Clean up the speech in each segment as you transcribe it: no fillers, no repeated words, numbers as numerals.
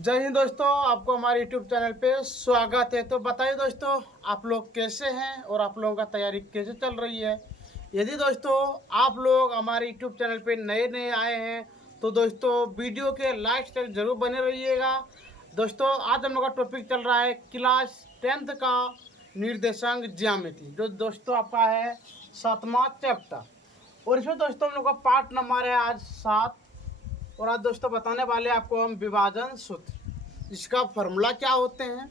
जय हिंद दोस्तों, आपको हमारे YouTube चैनल पे स्वागत है। तो बताइए दोस्तों, आप लोग कैसे हैं और आप लोगों का तैयारी कैसे चल रही है। यदि दोस्तों आप लोग हमारे YouTube चैनल पे नए नए आए हैं तो दोस्तों वीडियो के लास्ट तक जरूर बने रहिएगा। दोस्तों आज हम लोग का टॉपिक चल रहा है क्लास 10th का निर्देशांक ज्यामिति, जो दोस्तों आपका है 7वां चैप्टर। और इसमें दोस्तों हम लोग का पार्ट नंबर है आज 7। और आज दोस्तों बताने वाले आपको हम विभाजन सूत्र, इसका फॉर्मूला क्या होते हैं,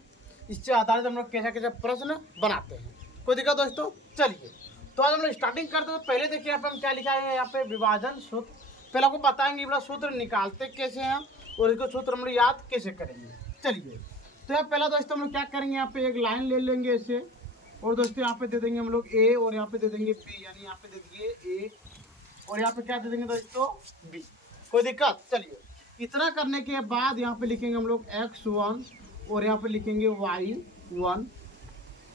इससे आधारित हम लोग कैसे कैसे प्रश्न बनाते हैं। कोई दिक्कत दोस्तों? चलिए तो आज हम लोग स्टार्टिंग करते हैं। तो पहले देखिए यहाँ पे हम क्या लिखा है, यहाँ पे विभाजन सूत्र। पहले आपको बताएंगे ये सूत्र निकालते कैसे हैं और इसको सूत्र हम लोग याद कैसे करेंगे। चलिए तो यहाँ पहला दोस्तों हम लोग क्या करेंगे, यहाँ पे एक लाइन ले लेंगे ऐसे, और दोस्तों यहाँ पे दे देंगे हम लोग ए और यहाँ पे दे देंगे बी, यानी यहाँ पे दे दिए ए और यहाँ पे क्या दे देंगे दोस्तों बी। कोई दिक्कत? चलिए इतना करने के बाद यहाँ पे लिखेंगे हम लोग x1 और यहाँ पे लिखेंगे y1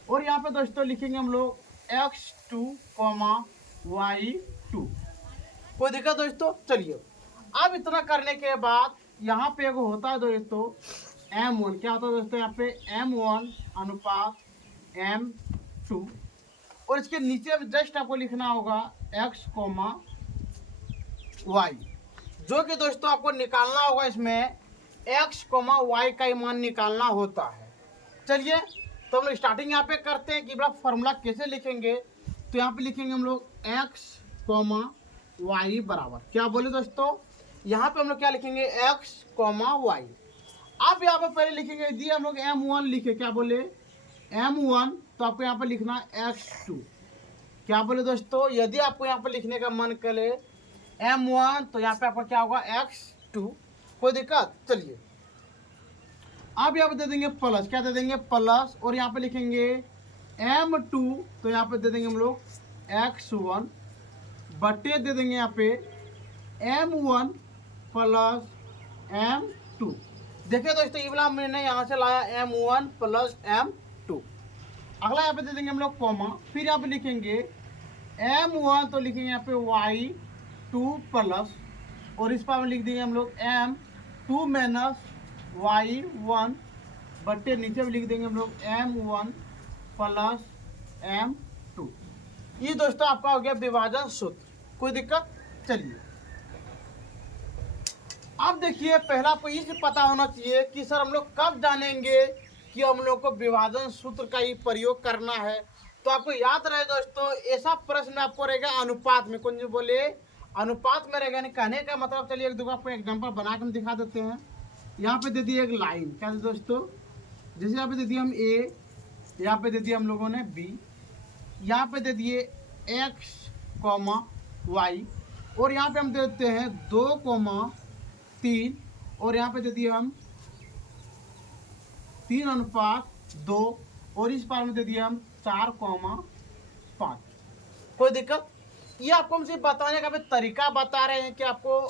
और यहाँ पे दोस्तों लिखेंगे हम लोग x2, y2। कोई दिक्कत दोस्तों? चलिए अब इतना करने के बाद यहाँ पे एक होता है दोस्तों m1। क्या होता है दोस्तों? यहाँ पे m1 अनुपात m2 और इसके नीचे जस्ट आपको लिखना होगा x, y, जो कि दोस्तों आपको निकालना होगा। इसमें x, y का ही मान निकालना होता है। चलिए तो हम लोग स्टार्टिंग यहाँ पे करते हैं कि फॉर्मूला कैसे लिखेंगे। तो यहाँ पे लिखेंगे हम लोग x, y बराबर क्या बोले दोस्तों, यहाँ पे हम लोग क्या लिखेंगे x, y। अब यहाँ पे पहले लिखेंगे, यदि हम लोग m1 लिखे, क्या बोले m1, तो आपको यहाँ पे लिखना x2। क्या बोले दोस्तों, यदि आपको यहाँ पे लिखने का मन करे m1 तो यहाँ पे आपका क्या होगा x2। कोई दिक्कत? चलिए अब यहाँ पे दे देंगे प्लस, क्या दे देंगे प्लस, और यहाँ पे लिखेंगे m2 तो यहाँ पे दे देंगे हम लोग x1 बटे दे देंगे यहाँ पे m1 प्लस m2। देखिए दोस्तों ये वाला मैंने यहाँ से लाया m1 प्लस m2। अगला यहाँ पे दे देंगे हम लोग कॉमा, फिर यहाँ पे लिखेंगे m1 तो लिखेंगे यहाँ पे y2 प्लस, और इस पर लिख देंगे हम लोग m2 माइनस y1 बट्टे नीचे भी लिख देंगे हम लोग m1 प्लस m2। ये दोस्तों आपका हो गया विभाजन सूत्र। कोई दिक्कत? चलिए अब देखिए पहला आपको ये पता होना चाहिए कि सर हम लोग कब जानेंगे कि हम लोग को विभाजन सूत्र का ही प्रयोग करना है। तो आपको याद रहे दोस्तों, ऐसा प्रश्न आपको रहेगा अनुपात में। कौन जो बोले अनुपात में रहेगा, नहीं कहने का मतलब। चलिए एक दो आपको एग्जांपल बना कर दिखा देते हैं। यहाँ पे दे दी एक लाइन, क्या दोस्तों, जैसे यहाँ पे दे दिए हम ए, यहाँ पे दे दिया हम लोगों ने बी, यहाँ पे दे दिए x, y, और यहाँ पे हम देते हैं 2, 3, और यहाँ पे दे दिए हम 3:2, और इस पार में दे दिए हम 4, 5। कोई दिक्कत? ये आपको हम सिर्फ बताने का तरीका बता रहे हैं कि आपको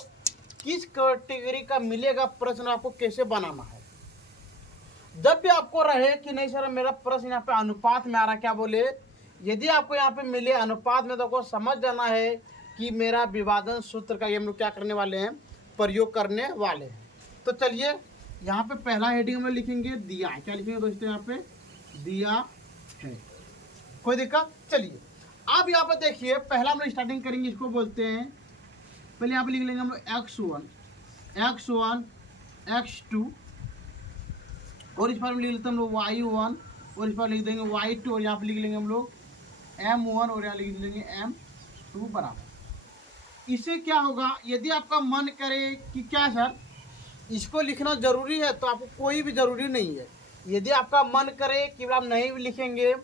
किस कैटेगरी का मिलेगा प्रश्न, आपको कैसे बनाना है। जब भी आपको रहे कि नहीं सर मेरा प्रश्न यहाँ पे अनुपात में आ रहा, क्या बोले, यदि आपको यहाँ पे मिले अनुपात में, तो आपको समझ जाना है कि मेरा विभाजन सूत्र का ये हम लोग क्या करने वाले हैं, प्रयोग करने वाले हैं। तो चलिए यहाँ पे पहला हेडिंग में लिखेंगे दिया है। क्या लिखेंगे दोस्तों? यहाँ पे दिया है। कोई दिक्कत? चलिए अब यहाँ पे देखिए पहला हम लोग स्टार्टिंग करेंगे, इसको बोलते हैं, पहले यहाँ पे लिख लेंगे हम लोग x1, x2, और इस पर लिख लेते हैं हम लोग y1, और इस पर लिख देंगे y2, और यहाँ पे लिख लेंगे हम लोग m1, और यहाँ लिख लेंगे m2 बराबर। इससे क्या होगा, यदि आपका मन करे कि क्या सर इसको लिखना जरूरी है, तो आपको कोई भी जरूरी नहीं है। यदि आपका मन करे कि आप नहीं भी लिखेंगे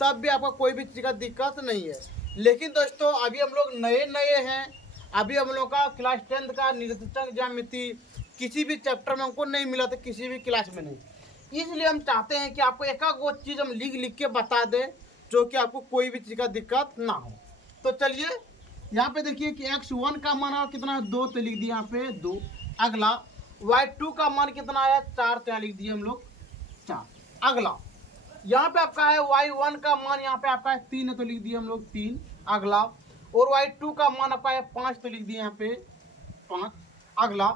तब भी आपका कोई भी चीज़ का दिक्कत नहीं है। लेकिन दोस्तों अभी हम लोग नए नए हैं, अभी हम लोग का क्लास 10th का निर्देशांक ज्यामिति किसी भी चैप्टर में हमको नहीं मिला था, किसी भी क्लास में नहीं। इसलिए हम चाहते हैं कि आपको एक वो चीज़ हम लिख के बता दें जो कि आपको कोई भी चीज़ का दिक्कत ना हो। तो चलिए यहाँ पे देखिए कि x1 का मान कितना है 2, तो लिख दिया यहाँ पे 2। अगला y2 का मान कितना आया 4, तो यहाँ लिख दिए हम लोग 4। अगला यहाँ पे आपका है y1 का मान, यहाँ पे आपका है 3 है, तो लिख दिए हम लोग 3। अगला और y2 का मान आपका है 5, तो लिख दिए यहाँ पे 5। अगला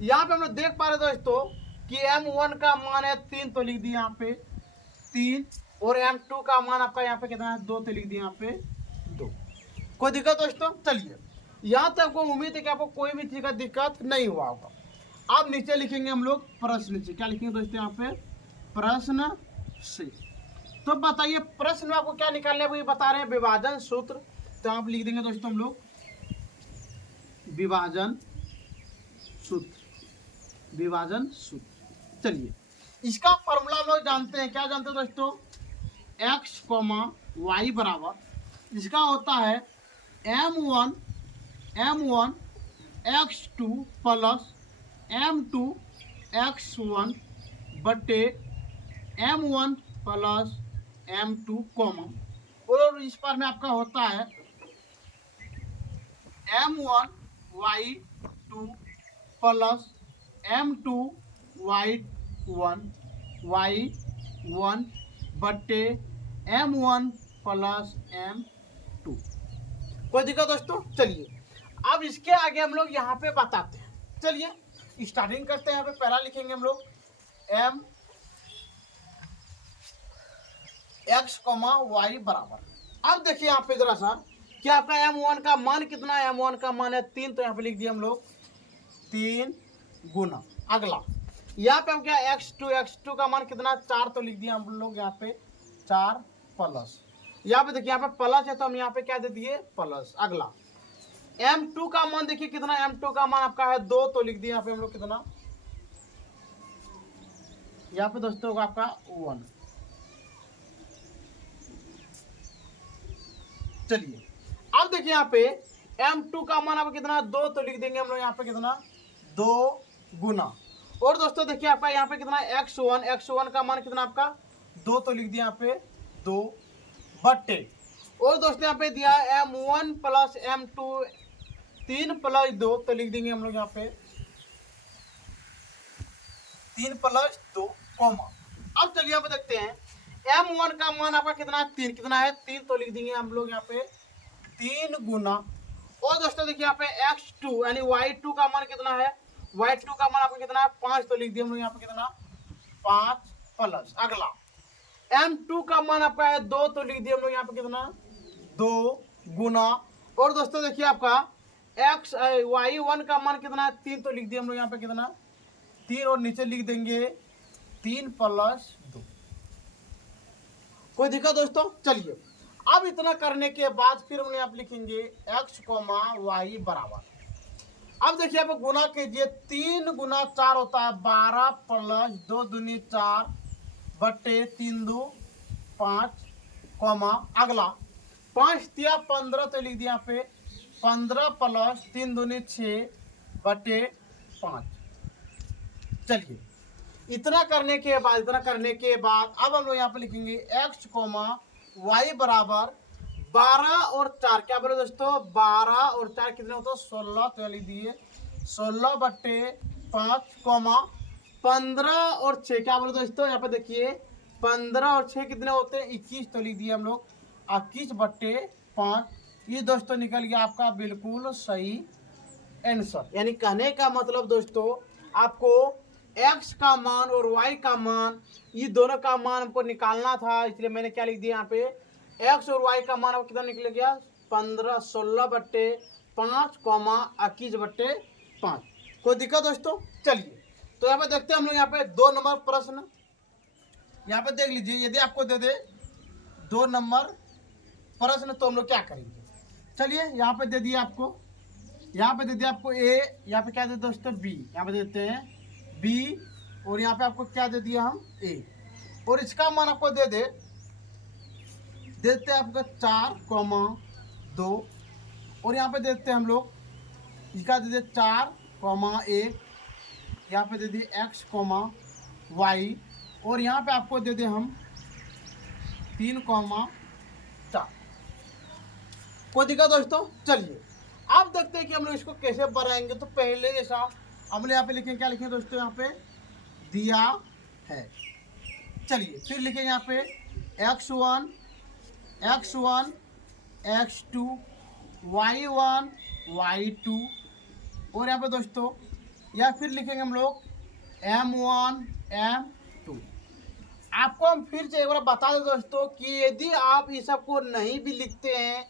यहाँ पे हम लोग देख पा रहे दोस्तों कि M1 का मान है 3 तो लिख दिए यहाँ पे 3, और M2 का मान आपका यहाँ पे कितना है 2 तो लिख दिए यहाँ पे 2। कोई दिक्कत दोस्तों? चलिए, यहाँ तक आपको उम्मीद है कि आपको कोई भी चीज़ का दिक्कत नहीं हुआ होगा। अब नीचे लिखेंगे हम लोग प्रश्न से। क्या लिखेंगे दोस्तों यहाँ पे? प्रश्न से। तो बताइए प्रश्न में आपको क्या निकालना है, वो ये बता रहे हैं विभाजन सूत्र। तो आप लिख देंगे दोस्तों हम लोग विभाजन सूत्र, विभाजन सूत्र। चलिए, इसका फॉर्मूला हम लोग जानते हैं। क्या जानते हैं दोस्तों? x, y बराबर इसका होता है m1 x2 plus m2 x1 बटे m1 प्लस m2 कॉमन, और इस पर में आपका होता है m1 y2 plus m2 y1 बटे m1 प्लस m2। कोई दिक्कत दोस्तों? चलिए, अब इसके आगे हम लोग यहाँ पे बताते हैं। चलिए स्टार्टिंग करते हैं। यहाँ पे पहला लिखेंगे हम लोग m x, y बराबर। अब देखिए यहाँ पे जरा सा कि आपका m1 का मान कितना है? m1 का मान है 3, तो यहाँ पे लिख दिए हम लोग 3 गुना। अगला यहाँ पे हम क्या x2 का मान कितना? 4, तो लिख दिया हम लोग यहाँ पे 4 प्लस। यहाँ पे देखिए यहाँ पे प्लस है तो हम यहाँ पे क्या दे दिए? प्लस। अगला m2 का मान देखिए कितना? m2 का मान आपका है 2, तो लिख दिए यहाँ पे हम लोग कितना? यहाँ पे दोस्तों होगा आपका 1। चलिए, अब देखिए यहाँ पे m2 का मान आपका कितना? 2, तो लिख देंगे हम लोग यहाँ पे कितना? 2 गुना। और दोस्तों देखिए आपका यहाँ पे कितना? x1 का मान कितना आपका? 2, तो लिख दिया यहाँ पे 2 बटे। और दोस्तों यहाँ पे दिया m1 प्लस m2 3 प्लस 2, तो लिख देंगे हम लोग यहाँ पे 3 प्लस 2 कॉमा। अब चलिए यहाँ पे देखते हैं m1 का मान आपका कितना? 3। कितना है? 3, तो लिख देंगे हम लोग यहाँ पे 3 गुना। और दोस्तों देखिए यहाँ पे x2 यानी y2 का मान कितना है? y2 का मान आपका कितना है? 5, तो लिख दिए हम लोग यहाँ पे कितना? 5 प्लस। अगला m2 का मान आपका है 2, तो लिख दिए हम लोग यहाँ पे कितना? 2 गुना। और दोस्तों देखिए आपका y1 का मान कितना है? 3, तो लिख दिए हम लोग यहाँ पे कितना? 3, और नीचे लिख देंगे 3 प्लस 2। कोई दिक्कत दोस्तों? चलिए, अब इतना करने के बाद फिर हम यहाँ पे लिखेंगे x, y बराबर। अब देखिए आप गुना कीजिए। 3 गुना 4 होता है 12 प्लस 2 दूनी 4 बटे 3 2 5 कॉमा। अगला 5 तिया 15, तो लिख दिया यहाँ पे 15 प्लस 3 दूनी 6 बटे 5। चलिए, इतना करने के बाद अब हम लोग यहाँ पे लिखेंगे x, y बराबर 12 और 4। क्या बोले दोस्तों? 12 और 4 कितने होते हैं? 16, तो लिख दिए 16 बटे 5 कॉमा 15 और 6। क्या बोले दोस्तों? यहाँ पे देखिए 15 और 6 कितने होते हैं? 21, तो लिख दिए हम लोग 21 बटे 5। ये दोस्तों निकल गया आपका बिल्कुल सही आंसर। यानी कहने का मतलब दोस्तों, आपको x का मान और y का मान, ये दोनों का मान हमको निकालना था, इसलिए मैंने क्या लिख दिया यहाँ पे x और y का मान आपको कितना निकल गया? 16 बट्टे 5 कॉमा 21 बट्टे 5। कोई दिक्कत दोस्तों? चलिए, तो यहाँ पे देखते हैं हम लोग यहाँ पे 2 नंबर प्रश्न। यहाँ पे देख लीजिए, यदि आपको दे दे 2 नंबर प्रश्न तो हम लोग क्या करेंगे? चलिए, यहाँ पे दे दिया आपको, यहाँ पे दे दिया आपको a, यहाँ पे क्या दे दोस्तों? b। यहाँ पे देते हैं b, और यहाँ पे आपको क्या दे दिया? हम a। और इसका मान आपको देते हैं आपका 4, 2, और यहाँ पे देते हैं हम लोग इसका दे दे 4, 1। यहाँ पे दे दिए x, y, और यहाँ पे आपको दे दे हम 3, 4। कोई दिक्कत दोस्तों? चलिए, अब देखते हैं कि हम लोग इसको कैसे बनाएंगे। तो पहले जैसा हम लोग यहाँ पे लिखेंगे, क्या लिखेंगे दोस्तों? यहाँ पे दिया है। चलिए, फिर लिखेंगे यहाँ पे x1, x2, y1, y2, और यहाँ पे दोस्तों या फिर लिखेंगे हम लोग M1 M2। आपको हम फिर से एक बार बता दें दोस्तों कि यदि आप इस सब को नहीं भी लिखते हैं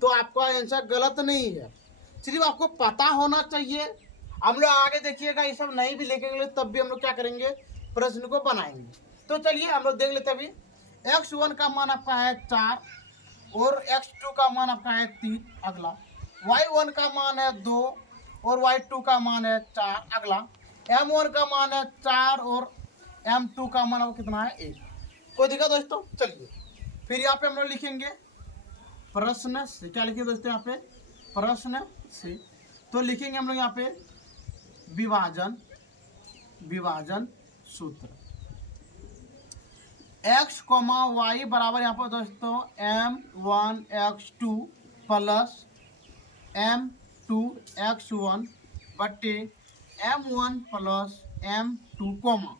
तो आपका आंसर गलत नहीं है, सिर्फ आपको पता होना चाहिए। हम लोग आगे देखिएगा ये सब नहीं भी लिखेंगे तब भी हम लोग क्या करेंगे, प्रश्न को बनाएंगे। तो चलिए हम लोग देख लेते हैं। अभी x1 का मान आपका है 4 और x2 का मान आपका है 3। अगला y1 का मान है 2 और y2 का मान है 4। अगला m1 का मान है 4 और m2 का मान आपको कितना है 1। कोई दिक्कत दोस्तों? चलिए फिर यहाँ पे हम लोग लिखेंगे प्रश्न से। क्या लिखेंगे दोस्तों यहाँ पे? प्रश्न से। तो लिखेंगे हम लोग यहाँ पे विभाजन सूत्र। x, y बराबर यहाँ पर दोस्तों m1 x2 plus m2 x1 बटे m1 प्लस m2 कॉमा,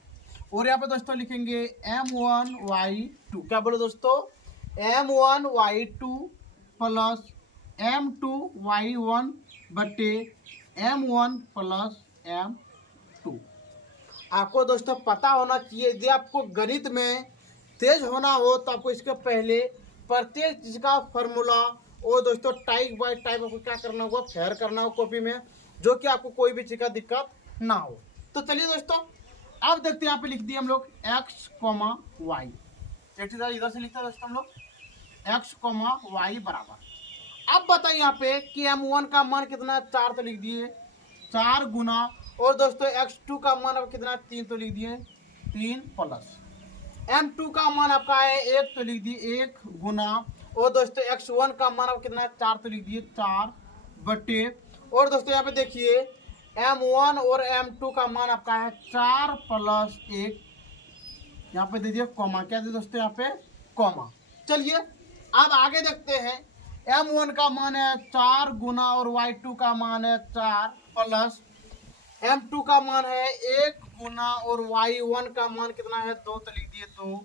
और यहाँ पे दोस्तों लिखेंगे m1 y2। क्या बोलो दोस्तों? m1 y2 plus m2 y1 बटे m1 प्लस m2। आपको दोस्तों पता होना चाहिए, यदि आपको गणित में तेज होना हो तो आपको इसके पहले प्रत्येक चीज का फॉर्मूला और दोस्तों टाइप बाय टाइप आपको क्या करना होगा, फेयर करना होगा कॉपी में, जो कि आपको कोई भी चीज का दिक्कत ना हो। तो चलिए दोस्तों अब देखते हैं यहाँ पे लिख दिए हम लोग x, y। इधर से लिखते हैं दोस्तों हम लोग x, y बराबर। अब बताइए यहाँ पे कि m1 का मान कितना है 4, तो लिख दिए 4 गुना, और दोस्तों x2 का मान आपका कितना 3, तो लिख दिए 3 प्लस m2 का मान आपका है 1, तो लिख दिए 1 गुना, और दोस्तों x1 का मान आपका कितना है 4, तो लिख दिए 4 बटे, और दोस्तों यहाँ पे देखिए m1 और m2 का मान आपका है 4 प्लस 1, यहाँ पे दे दिए कॉमा। क्या दे दोस्तों यहाँ पे? कॉमा। चलिए अब आगे देखते हैं। m1 का मान है 4 गुना और y2 का मान है 4 प्लस m2 का मान है 1 गुना और y1 का मान कितना है 2, तो लिख दिए 2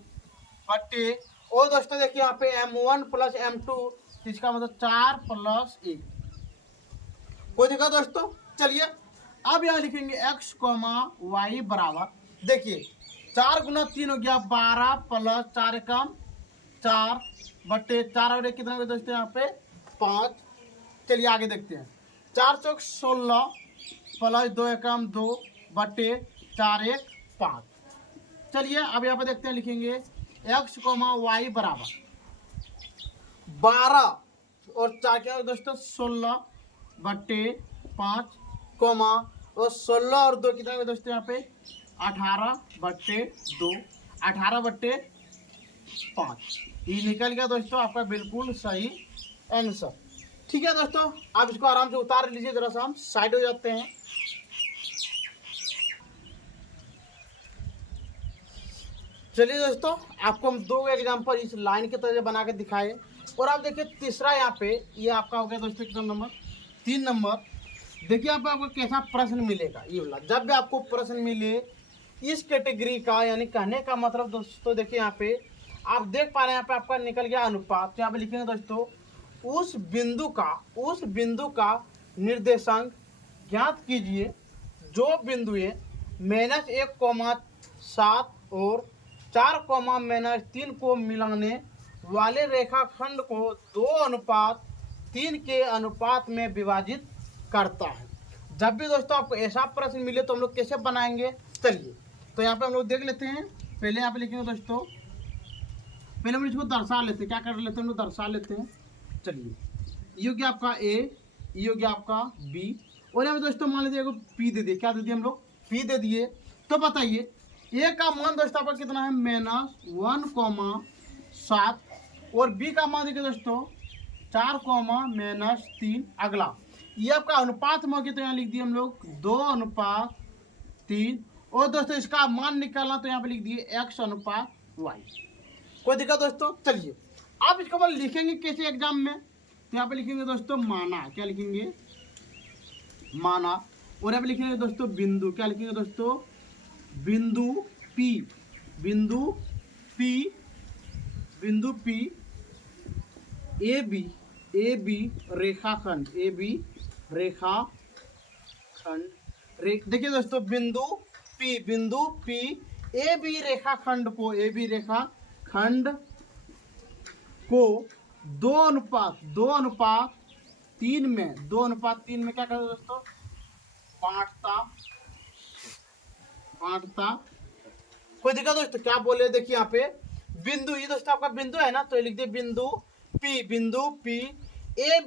बटे, और दोस्तों देखिए यहाँ पे m1 प्लस m2, इसका मतलब 4 प्लस 1। कोई दिक्कत दोस्तों? चलिए अब यहाँ लिखेंगे x, y बराबर, देखिए 4 गुना 3 हो गया 12 प्लस 4 कम 4 बटे 4 और 1 कितना हो गया दोस्तों यहाँ पे 5। चलिए आगे देखते हैं। 4 चौक 16 प्लस 2 एकम 2 बटे 4 1 5। चलिए अब यहाँ पे देखते हैं, लिखेंगे x, y बराबर 12 और 4 क्या दोस्तों 16 बटे 5 कॉमा, और 16 और 2 कितना हो दोस्तों यहाँ पे 18 बटे 2, 18 बटे 5। ये निकल गया दोस्तों आपका बिल्कुल सही आंसर। ठीक है दोस्तों, आप इसको आराम से उतार लीजिए, जरा सा हम साइड हो जाते हैं। चलिए दोस्तों आपको हम 2 एग्जांपल इस लाइन के तरह बना के दिखाए, और आप देखिए तीसरा यहाँ पे ये आपका हो गया दोस्तों कितना नंबर 3 नंबर। देखिए यहाँ पे आपको कैसा प्रश्न मिलेगा। ये वाला जब भी आपको प्रश्न मिले इस कैटेगरी का, यानी कहने का मतलब दोस्तों देखिए यहाँ पे आप देख पा रहे हैं यहाँ पे आपका निकल गया अनुपात। तो यहाँ पे लिखेंगे दोस्तों उस बिंदु का निर्देशांक ज्ञात कीजिए जो बिंदुएं -1,7 और 4,-3 को मिलाने वाले रेखाखंड को 2:3 के अनुपात में विभाजित करता है। जब भी दोस्तों आपको ऐसा प्रश्न मिले तो हम लोग कैसे बनाएंगे, चलिए तो यहाँ पे हम लोग देख लेते हैं। पहले यहाँ पे लिखेंगे दोस्तों, पहले हम इसको दर्शा लेते हैं। क्या कर लेते हैं हम लोग, दर्शा लेते हैं। चलिए ये हो गया आपका ए, ये हो गया आपका बी, और यहाँ पे दोस्तों मान लीजिए पी दे दिए। क्या दे दिए हम लोग? पी दे दिए। तो बताइए ए का मान दोस्तों आपका कितना है -1,7 और बी का मान देखिए दोस्तों 4,-3। अगला ये आपका अनुपात में होगी तो यहाँ लिख दिए हम लोग 2:3, और दोस्तों इसका मान निकालना तो यहाँ पे लिख दिए x/y। कोई दिक्कत दोस्तों? चलिए आप इसको मतलब लिखेंगे कैसे एग्जाम में, तो यहाँ पे लिखेंगे दोस्तों माना। क्या लिखेंगे? माना। और यहाँ पे लिखेंगे दोस्तों बिंदु। क्या लिखेंगे दोस्तों? बिंदु P, ए बी रेखाखंड, देखिए दोस्तों बिंदु पी बिंदु पी ए बी रेखाखंड को दो अनुपात 3 में क्या करते दोस्तों, बांटता। कोई दिक्कत दोस्तों, क्या बोले देखिए यहाँ पे बिंदु, ये दोस्तों आपका बिंदु है ना, तो लिख दिए बिंदु पी ए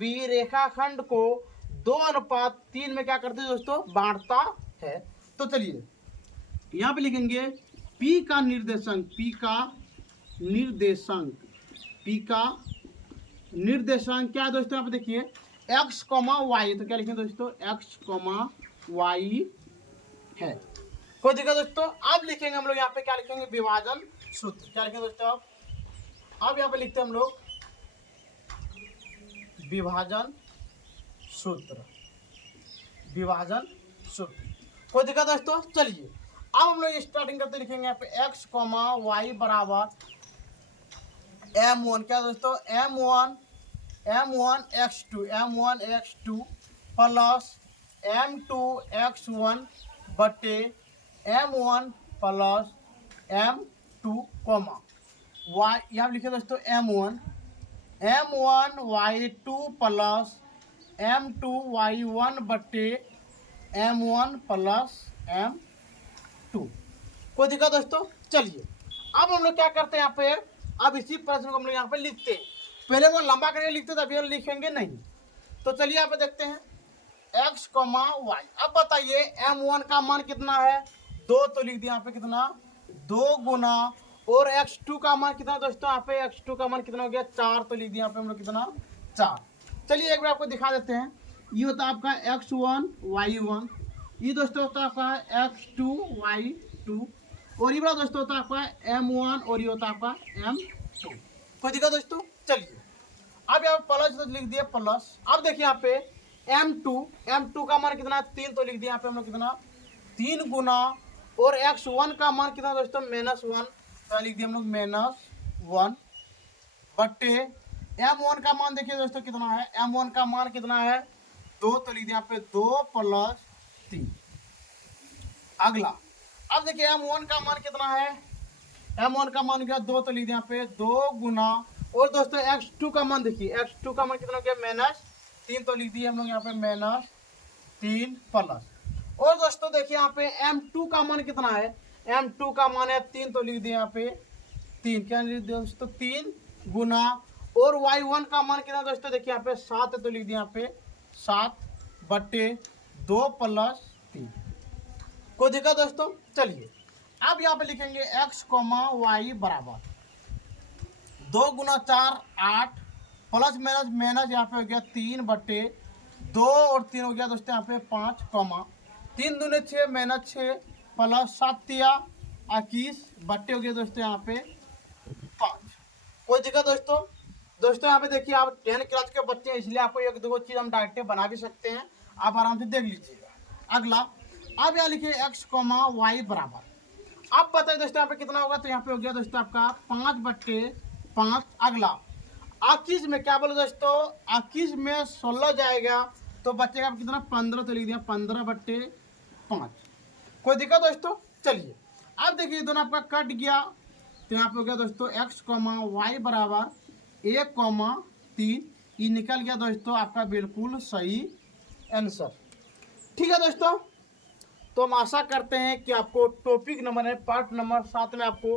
बी रेखाखंड को 2:3 में क्या करते हैं दोस्तों, बांटता है। तो चलिए यहाँ पे लिखेंगे P का निर्देशांक क्या है दोस्तों, यहाँ पे देखिए x, y। तो क्या लिखेंगे दोस्तों, x, y है। कोई दिक्कत दोस्तों, अब लिखेंगे हम लोग यहाँ पे क्या लिखेंगे, विभाजन सूत्र। क्या लिखेंगे दोस्तों, अब यहाँ पे लिखते हैं हम लोग विभाजन सूत्र। कोई दिक्कत दोस्तों, चलिए अब हम लोग स्टार्टिंग करते लिखेंगे यहाँ पे x, y बराबर m1, क्या दोस्तों, m1 x2 plus m2 x1 बटे m1 प्लस m2 y, यहाँ लिखे दोस्तों m1 y2 plus m2 y1 बटे m1 प्लस m2। कोई दिक्कत दोस्तों, चलिए अब हम लोग क्या करते हैं यहाँ पे, अब इसी प्रश्न को हम लोग यहाँ पे लिखते हैं। पहले वो लंबा करके लिखते थे, अभी हम लिखेंगे नहीं। तो चलिए यहाँ पे देखते हैं x, y। अब बताइए m1 का मान कितना है, 2, तो लिख दिया यहाँ पे कितना, 2 गुना, और x2 का मान कितना दोस्तों, यहाँ पे x2 का मान कितना हो गया, 4, तो लिख दिया यहाँ पे हम लोग कितना, 4। चलिए एक बार आपको दिखा देते हैं। ये होता है आपका x1 y1, ये दोस्तों होता है आपका x2 y2, और ये बड़ा दोस्तों होता है आपका m1, और ये होता है आपका m2। कोई दिक्कत दोस्तों, चलिए अब यहाँ प्लस तो लिख दिया प्लस। अब देखिए यहाँ पे m2 का मान कितना है, 3, तो लिख दिया यहाँ पे हम लोग कितना, 3 गुना, और x1 का मान कितना दोस्तों, -1, तो लिख दिया हम लोग -1 बटे m1 का मान देखिए दोस्तों कितना है, m1 का मान कितना है, 2, तो लिख दिया यहाँ पे 2 + 3। अगला अब देखिए m1 का मान कितना है, m1 का मान क्या, 2, तो लिख दिया यहाँ पे 2 गुना, और दोस्तों x2 का मान देखिए, x2 का मान कितना हो गया, -3, तो लिख दिए हम लोग यहाँ पे -3 प्लस, और दोस्तों देखिए यहाँ पे m2 का मान कितना है, m2 का मान है 3, तो लिख दिए यहाँ पे 3, क्या लिख दिया दोस्तों, 3 गुना, और y1 का मान कितना दोस्तों, देखिए यहाँ पे 7 है, तो लिख दिया यहाँ पे 7 बटे 2 + 3। कोई दिक्कत दोस्तों, चलिए अब यहाँ पे लिखेंगे x, y बराबर 2 गुना 4 8 प्लस माइनस यहाँ पे हो गया 3 बटे 2, और 3 हो गया दोस्तों यहाँ पे 5, 3 दूने 6 -6 प्लस 7 या 21 बटे हो गया दोस्तों यहाँ पे 5। कोई दिक्कत दोस्तों यहाँ पे देखिए आप 10 क्लास के बच्चे हैं, इसलिए आपको एक दो चीज़ हम डायरेक्ट बना भी सकते हैं, आप आराम से देख लीजिएगा। अगला अब यहाँ लिखिए x, y बराबर, अब बताइए दोस्तों यहाँ पे कितना होगा, तो यहाँ पे हो गया दोस्तों आपका 5 बटे 5। अगला 21 में क्या बोले दोस्तों, 21 में 16 जाएगा तो बचेगा कितना, 15, तो लिख दिया 15 बटे 5। कोई दिक्कत दोस्तों, चलिए अब देखिए दोनों आपका कट गया, तो यहाँ पे हो गया दोस्तों x, y बराबर 1,3, ये निकल गया दोस्तों आपका बिल्कुल सही आंसर। ठीक है दोस्तों, तो हम आशा करते हैं कि आपको टॉपिक नंबर पार्ट नंबर 7 में आपको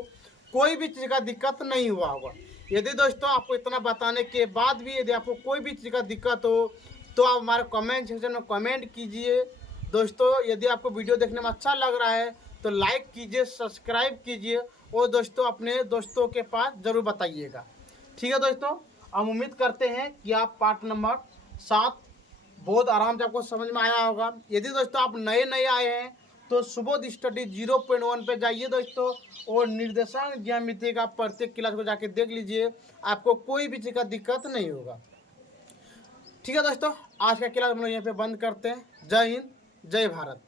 कोई भी चीज़ का दिक्कत नहीं हुआ होगा। यदि दोस्तों आपको इतना बताने के बाद भी यदि आपको कोई भी चीज़ का दिक्कत हो तो आप हमारे कमेंट सेक्शन में कमेंट कीजिए। दोस्तों यदि आपको वीडियो देखने में अच्छा लग रहा है तो लाइक कीजिए, सब्सक्राइब कीजिए, और दोस्तों अपने दोस्तों के पास ज़रूर बताइएगा। ठीक है दोस्तों, हम उम्मीद करते हैं कि आप पार्ट नंबर 7 बहुत आराम से आपको समझ में आया होगा। यदि दोस्तों आप नए आए हैं तो सुबोध स्टडी 0.1 पे जाइए दोस्तों, और निर्देशांक ज्यामिति का प्रत्येक क्लास को जाके देख लीजिए, आपको कोई भी चीज़ का दिक्कत नहीं होगा। ठीक है दोस्तों, आज का क्लास हम लोग यहाँ पे बंद करते हैं। जय हिंद, जय भारत।